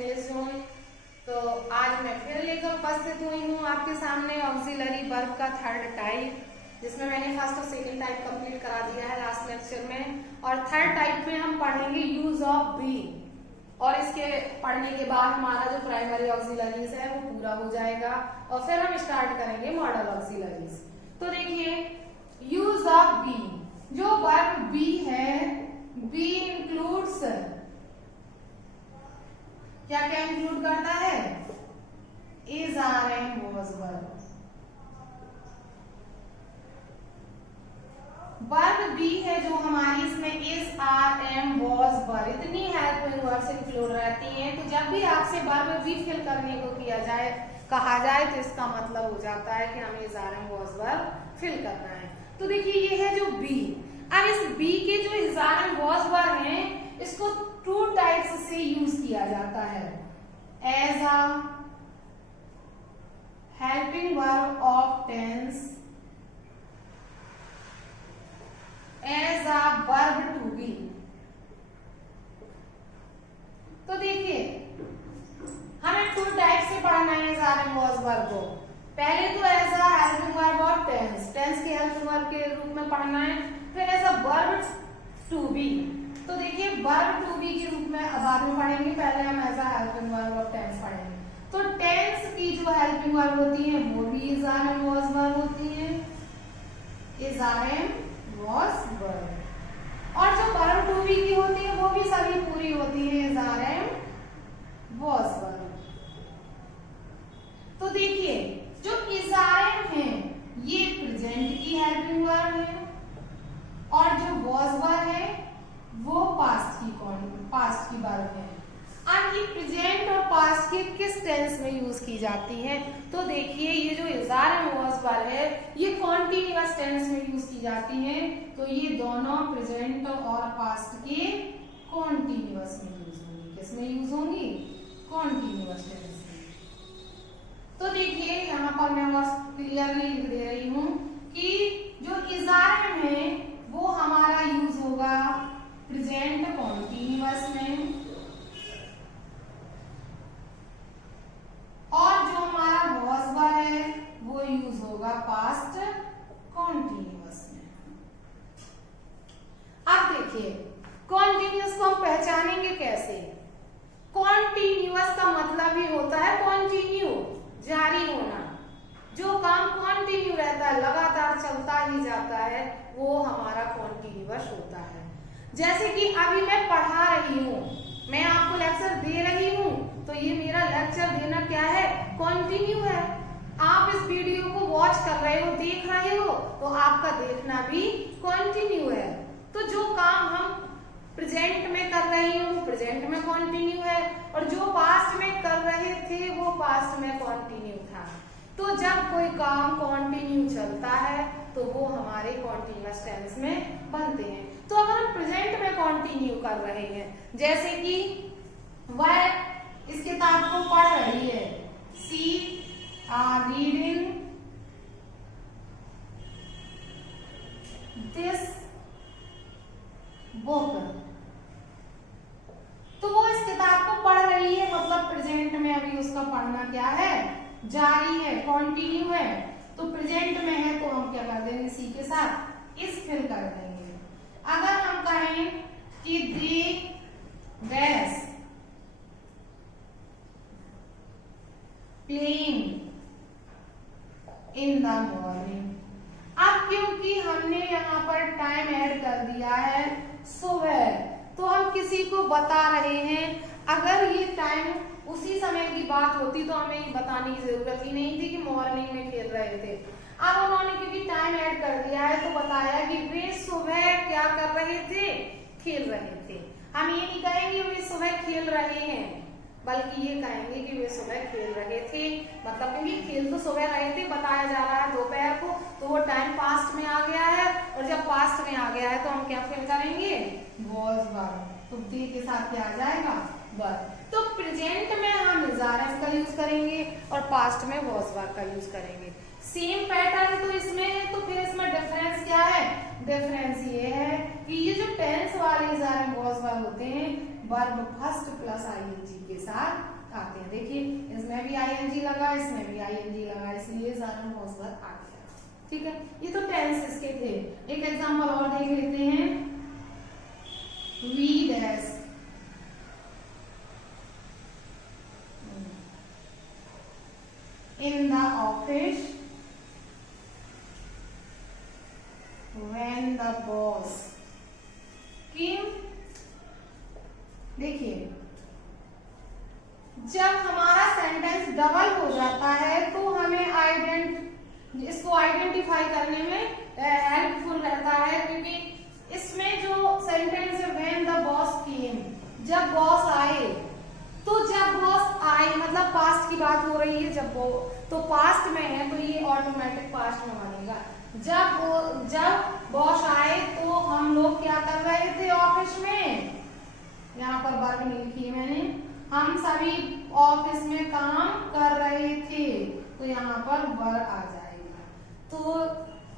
English zone. तो आज मैं फिर लेकर उपस्थित हुई हूँ आपके सामने ऑक्सिलरी वर्ब का थर्ड टाइप, जिसमें मैंने फर्स्ट और सेकंड टाइप कंप्लीट करा दिया है लास्ट लेक्चर में। और थर्ड टाइप में हम पढ़ेंगे यूज ऑफ बी, और इसके पढ़ने के बाद हमारा जो प्राइमरी ऑक्सिलरीज है वो पूरा हो जाएगा और फिर हम स्टार्ट करेंगे मॉडल ऑक्सिलरीज। तो देखिए यूज ऑफ बी, जो वर्ब बी है, बी इंक्लूड्स, क्या क्या इंक्लूड करता है? Is, are, am, was verb. Verb be है जो हमारी इसमें is, are, am, was, were इतनी हेल्पिंग वर्ब्स इंक्लूड रहती हैं। तो जब भी आपसे वर्ब बी फिल करने को कहा जाए तो इसका मतलब हो जाता है कि हमें is, are, am, was, were fill करना है। तो देखिए ये है जो बी। अब इस बी के जो is, are, am, was, were हैं, इसको टू टाइप्स से यूज किया जाता है। As a helping verb of tense, as a verb to be. तो देखिए हमें टू टाइप से पढ़ना है is, are, am, was, were को। पहले तो as a helping verb of tense, tense के हेल्पिंग वर्ब के रूप में पढ़ना है, फिर as a verb to be. तो देखिए वर्ब टू बी के रूप में बाद में पढ़ेंगे, पहले हम as a helping verb of tense पढ़ेंगे। तो टेंस की जो हेल्पिंग वर्ब होती है वो भी इज, आर, एम, वाज, वर होती है, इज, आर, एम, वाज, वर। और जो वर्ब टू बी की होती है वो भी सभी पूरी होती है, इज, आर, एम, वाज, वर। तो देखिए जो इज, आर, एम है ये प्रेजेंट की हेल्पिंग वर्ब है, और जो वाज, वर है वो पास्ट की वर्ब है। अब ये प्रेजेंट और पास्ट के किस टेंस में यूज की जाती है? तो देखिए ये जो इज, आर, एम, वाज, वर है ये कॉन्टिन्यूअस टेंस में यूज की जाती है। तो ये दोनों प्रेजेंट और पास्ट के कॉन्टिन्यूअस में यूज होंगी। किस में यूज होंगी? कॉन्टिन्यूअस टेंस में। तो देखिए यहाँ पर मैं बस क्लियरली लिख दे रही हूँ कि जो इज, आर, एम है वो हमारा यूज होगा प्रेजेंट कॉन्टिन्यूअस में, और जो हमारा वाज, वर है वो यूज होगा पास्ट कॉन्टिन्यूअस में। अब देखिए कॉन्टिन्यूअस को हम पहचानेंगे कैसे? कॉन्टिन्यूअस का मतलब ही होता है कॉन्टिन्यू, जारी होना। जो काम कॉन्टिन्यू रहता है, लगातार चलता ही जाता है, वो हमारा कॉन्टिन्यूअस होता है। जैसे कि अभी मैं पढ़ा रही हूँ, मैं आपको लेक्चर दे रही हूँ, तो ये मेरा लेक्चर देना क्या है? कॉन्टिन्यू है। आप इस वीडियो को वॉच कर रहे हो, देख रहे हो, तो आपका देखना भी कॉन्टिन्यू है। तो जो काम हम प्रेजेंट में कर रहे हैं वो प्रेजेंट में कॉन्टिन्यू है, और जो पास्ट में कर रहे थे वो पास्ट में कॉन्टिन्यू था। तो जब कोई काम कॉन्टिन्यू चलता है तो वो हमारे कॉन्टिन्यूअस टेंस में बनते हैं। तो अगर हम प्रेजेंट में कॉन्टिन्यू कर रहे हैं, जैसे कि वह इस किताब को पढ़ रही है, she are reading this book. तो वो इस किताब को पढ़ रही है, मतलब प्रेजेंट में अभी उसका पढ़ना क्या है? जारी है, कॉन्टिन्यू है। तो प्रेजेंट में है तो हम क्या कर देंगे? सी के साथ इस फिल कर देंगे। अगर हम कहें कि दे वैस प्लेइंग इन द मॉर्निंग। अब क्योंकि हमने यहाँ पर टाइम ऐड कर दिया है सुबह, तो हम किसी को बता रहे हैं। अगर ये टाइम उसी समय की बात होती तो हमें ये बताने की जरूरत ही नहीं थी कि मॉर्निंग में खेल रहे थे। अब उन्होंने क्योंकि टाइम ऐड कर दिया है तो बताया कि वे सुबह क्या कर रहे थे? खेल रहे थे। हम ये नहीं कहेंगे वे सुबह खेल रहे हैं, बल्कि ये कहेंगे कि वे सुबह खेल रहे थे। मतलब क्योंकि खेल तो सुबह रहे थे, बताया जा रहा है दोपहर को, तो वो टाइम पास्ट में आ गया है, और जब पास्ट में आ गया है तो हम क्या फिल करेंगे? वाज, वर। तो दे के साथ क्या आ जाएगा? वर। तो प्रेजेंट में हम इज, आर, एम का यूज करेंगे और पास्ट में वाज, वर का यूज करेंगे। सेम पैटर्न तो इसमें है, तो फिर इसमें डिफरेंस क्या है? डिफरेंस ये है कि ये जो टेंस वाले इज, आर, एम, वाज, वर होते हैं वर्ब फर्स्ट प्लस आईएनजी के साथ आते हैं। देखिए इसमें भी आईएनजी लगा, इसमें भी आईएनजी लगा, इसलिए इज़ारम वॉज वर्ब आ गया। ठीक है, ये तो टेंस इसके थे। एक एग्जांपल और देख लेते हैं। We dash in the office when the boss came। देखिए जब हमारा सेंटेंस डबल हो जाता है तो हमें इसको आइडेंटिफाई करने में हेल्पफुल रहता है, क्योंकि इसमें जो सेंटेंस है व्हेन द बॉस केम, जब बॉस आए, तो जब बॉस आए मतलब पास्ट की बात हो रही है, जब वो तो पास्ट में है तो ये ऑटोमेटिक पास्ट में बनेगा। जब बॉस आए तो हम लोग क्या कर रहे थे ऑफिस में, यहाँ पर वर्ब नहीं लिखी है मैंने, हम सभी ऑफिस में काम कर रहे थे, तो यहाँ पर वर्ब आ जाएगा। तो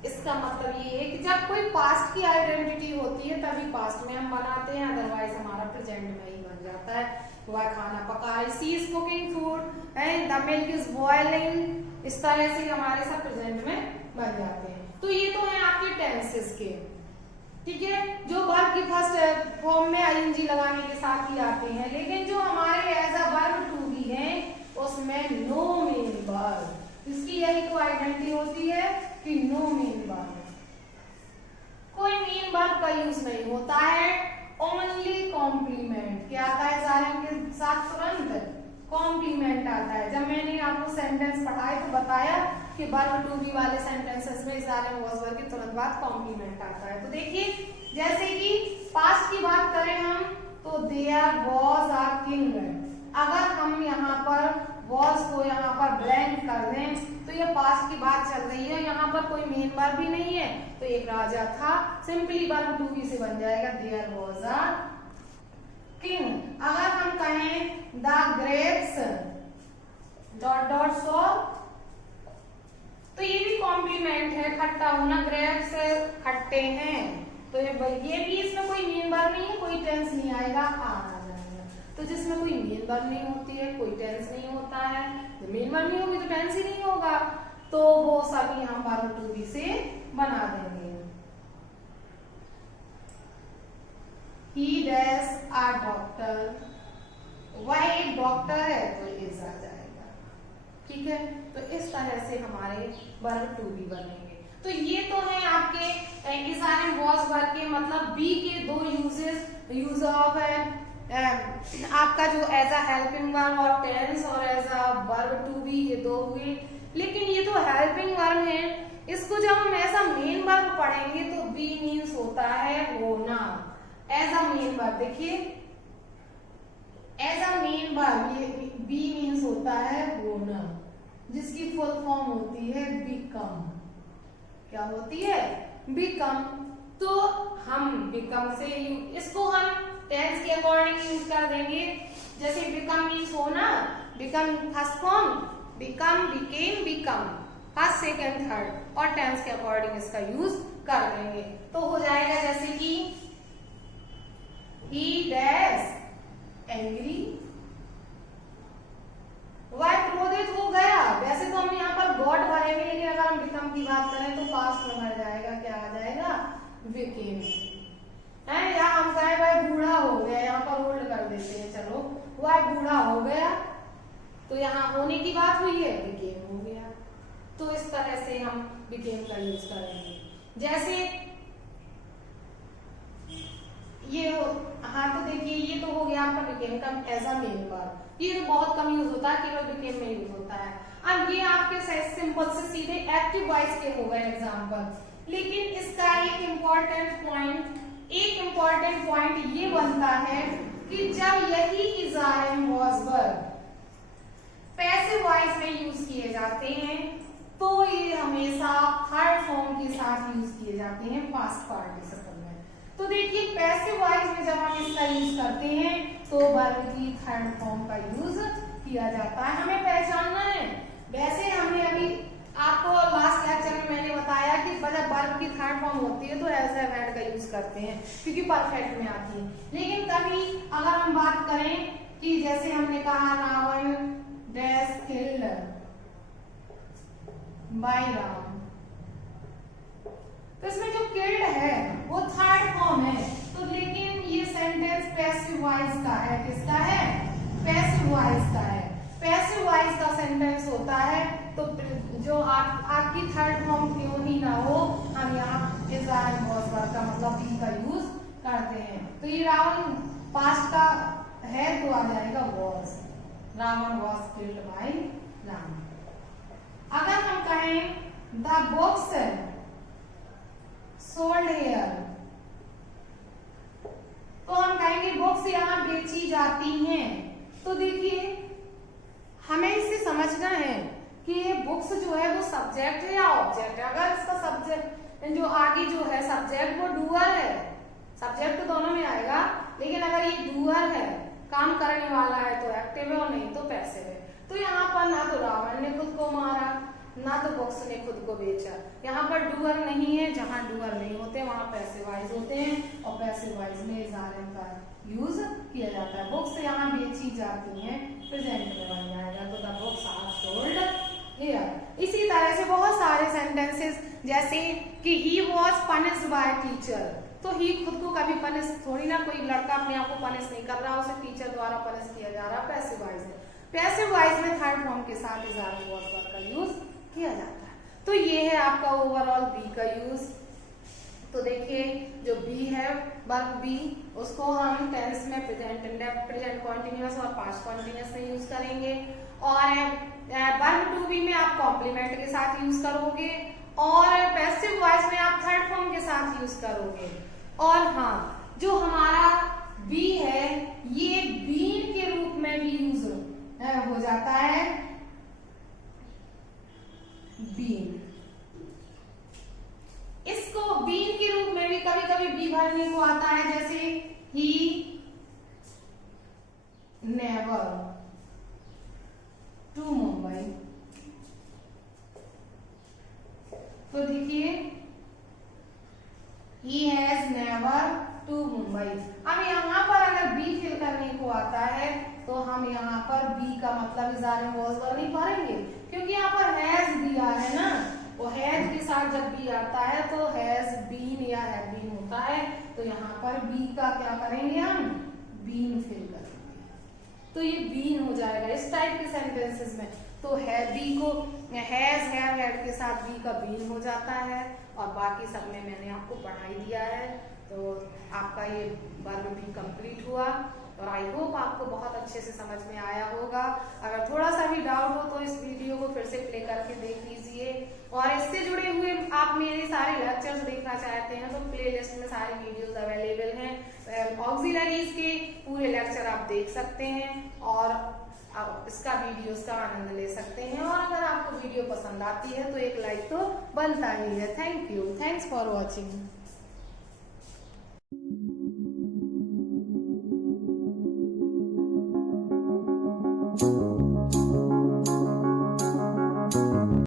इसका मतलब ये है कि जब कोई पास्ट की आइडेंटिटी होती है तभी पास्ट में हम बनाते हैं, अदरवाइज हमारा प्रेजेंट में ही बन जाता है। वह खाना पका रही, she is cooking food and the milk is boiling, इस तरह से हमारे सब प्रेजेंट में बन जाते हैं। तो ये तो है आपके टेंसेस के। ठीक है, जो वर्ब की फर्स्ट फॉर्म में आईएनजी लगाने के साथ ही आते हैं, लेकिन जो हमारे as a verb to be है उसमें नो मेन वर्ब, इसकी यही तो आइडेंटिटी होती है कि नो मेन वर्ब, कोई मेन वर्ब का यूज नहीं होता है, ओनली कॉम्प्लीमेंट। क्या आता है इज़ारम के साथ? तुरंत कॉम्प्लीमेंट आता है। जब मैंने आपको सेंटेंस पढ़ाए तो बताया कि वर्ब टू बी वाले सेंटेंसेस में इज़ारम वॉज वर्ब के तुरंत बाद कॉम्प्लीमेंट आता है। तो देखिए जैसे कि पास्ट की बात करें हम तो देयर वॉज अ किंग, अगर हम यहाँ पर वॉज को यहाँ पर ब्लैंक कर दें तो ये पास्ट की बात चल रही है, यहाँ पर कोई मेन वर्ब भी नहीं है, तो एक राजा था, सिंपली वर्ब टू बी से बन जाएगा देयर वॉज अ किंग। अगर हम कहें the grapes dot dot saw, तो ये भी कॉम्प्लीमेंट है, खट्टा होना, ग्रेप्स खट्टे हैं, तो ये भी इसमें कोई मेन वर्ब नहीं है, कोई टेंस नहीं आएगा, आ जाएगा। तो जिसमें कोई मेन वर्ब नहीं होती है, कोई टेंस नहीं होता है, तो मेन वर्ब नहीं होगी तो टेंस ही नहीं होगा, तो वो सभी हम वर्ब टू बी से बना देंगे। He dash a doctor, वह एक डॉक्टर है तो इज आ जाएगा। ठीक है, तो इस तरह से हमारे वर्ब टू बी बनेंगे। तो ये तो है आपके इज़ारम वॉज वर्ब के, मतलब बी के दो यूज ऑफ आपका जो एज अ हेल्पिंग वर्ब और टेंस और as a verb to be, ये दो हुए। लेकिन ये तो हेल्पिंग वर्ब है, इसको जब हम एज अ मेन वर्ब पढ़ेंगे तो बी मीन्स होता है होना, एज अ मेन वर्ब। देखिए एज अ मेन वर्ब ये बी मीन्स होता है होना, जिसकी फुल फॉर्म होती है बिकम। क्या होती है? बिकम। तो हम बिकम से इसको हम टेंस के अकॉर्डिंग यूज कर देंगे। जैसे बिकम मीन्स होना, become first form, become, became, become first second third, और टेंस के अकॉर्डिंग इसका यूज कर देंगे। तो हो जाएगा जैसे कि he dash angry, वह क्रोधित हो गया। वैसे तो हम यहाँ पर गॉड भरेंगे, लेकिन अगर हम बिकम की बात करें तो पास्ट में भर जाएगा, क्या आ जाएगा? बिकेम है। या हम कहें वह बूढ़ा हो गया, यहाँ पर होल्ड कर देते हैं, चलो वह बूढ़ा हो गया, तो यहाँ होने की बात हुई है, बिकेम हो गया। तो इस तरह से हम बिकेम का यूज करेंगे। जैसे ये हाँ, तो देखिए ये तो हो गया आपका बिकेम का एज अ मेन वर्ब, ये तो बहुत कम यूज होता है, केवल बिकेम में यूज होता है। अब ये आपके सिंपल से सीधे एक्टिव वॉइस के हो गए एग्जाम्पल। लेकिन इसका एक इम्पोर्टेंट पॉइंट ये बनता है कि जब यही इज़ारम वॉज वर्ब पैसिव वॉइस में यूज किए जाते हैं तो ये हमेशा थर्ड फॉर्म के साथ यूज किए जाते हैं पास्ट पार्टिसिपल में। तो देखिए पैसिव वॉइस में जब हम इसका यूज करते हैं तो वर्ब की थर्ड फॉर्म का यूज किया जाता है। हमें पहचानना है। वैसे हमने अभी आपको लास्ट लेक्चर में मैंने बताया कि जब वर्ब की थर्ड फॉर्म होती है तो एज ए वर्ड का यूज करते हैं क्योंकि परफेक्ट में आती है। लेकिन कभी अगर हम बात करें कि जैसे हमने कहा Ravan dash killed by Ram, तो इसमें जो किल्ड है वो थर्ड फॉर्म है, तो लेकिन ये सेंटेंस पैसिव वॉइस का है। किसका है? पैसिव वॉइस का है। पैसिव वॉइस का सेंटेंस होता है तो जो आपकी थर्ड फॉर्म क्यों ही ना हो, हम यहाँ is are and was verb का मतलब बी का यूज करते हैं। तो ये रावण पास्ट का है तो आ जाएगा was, Ravan was killed by Ram. अगर हम कहें द बुक्स सोल्ड हियर, तो हम कहेंगे बुक्स यहाँ बेची जाती हैं। तो देखिए हमें इससे समझना है कि ये बुक्स जो है वो सब्जेक्ट है या ऑब्जेक्ट है। अगर इसका सब्जेक्ट जो आगे जो है सब्जेक्ट वो डूअर है, सब्जेक्ट तो दोनों में आएगा, लेकिन अगर ये डूअर है काम करने वाला है तो एक्टिव है और नहीं तो पैसिव है। तो यहाँ पर ना तो रावण ने खुद को मारा ना तो बुक्स ने खुद को बेचा। यहाँ पर डूअर नहीं है, जहाँ डूअर नहीं होते वहां पैसिव वॉइस होते हैं और पैसिव वॉइस में इज आर एन का यूज किया जाता है। बुक्स यहाँ बेची जाती हैं, प्रेजेंट में बन जाएगा तो the books are sold here. इसी तरह से बहुत सारे सेंटेंसेस जैसे कि he was punished by teacher, तो ही खुद को कभी पनिश थोड़ी ना, कोई लड़का अपने आप को पनिश नहीं कर रहा, उसे टीचर द्वारा पनिश किया जा रहा। पैसिव वॉइस है। पैसिव वॉइस में थर्ड फॉर्म के साथ is are and was verb का यूज किया जाता है। तो ये है आपका ओवरऑल बी का यूज। तो देखिए जो बी है वर्ब बी, उसको हम टेंस में प्रेजेंट इंडेफिनिट, प्रेजेंट कॉन्टिन्यूअस और पास्ट कॉन्टिन्यूअस में यूज करेंगे। और वर्ब टू बी में आप कॉम्प्लीमेंट के साथ यूज करोगे और पैसिव वॉइस में आप थर्ड फॉर्म के साथ यूज करोगे। और हाँ, जो हमारा बी है ये बीन के रूप में भी यूज हो जाता है। बीन, इसको बीन के रूप में भी कभी कभी बी भरने को आता है, जैसे ही नेवर टू मुंबई। तो देखिए he has never to Mumbai. अब यहाँ पर अगर बी फिल करने को आता है तो हम यहाँ पर बी का मतलब is are and was verb नहीं भरेंगे, क्योंकि यहाँ पर हैज दिया है ना, वो हैज के साथ जब बी आता है तो हैज बीन या हैव बीन होता है। तो यहाँ पर बी का क्या करेंगे हम? बीन फिल करेंगे, तो ये बीन हो जाएगा इस टाइप के सेंटेंसेस में। तो है बी को हैज हैव हैड के साथ बी का बीन हो जाता है और बाकी सब में मैंने आपको पढ़ा ही दिया है। तो आपका ये वर्ब भी कंप्लीट हुआ और आई होप आपको बहुत अच्छे से समझ में आया होगा। अगर थोड़ा सा भी डाउट हो तो इस वीडियो को फिर से प्ले करके देख लीजिए और इससे जुड़े हुए आप मेरे सारे लेक्चर्स देखना चाहते हैं तो प्लेलिस्ट में सारे वीडियोस अवेलेबल हैं। ऑक्सिलरीज के पूरे लेक्चर आप देख सकते हैं और आप इसका वीडियोस का आनंद ले सकते हैं। और अगर आपको वीडियो पसंद आती है तो एक लाइक तो बनता ही है। Thank you, thanks for watching.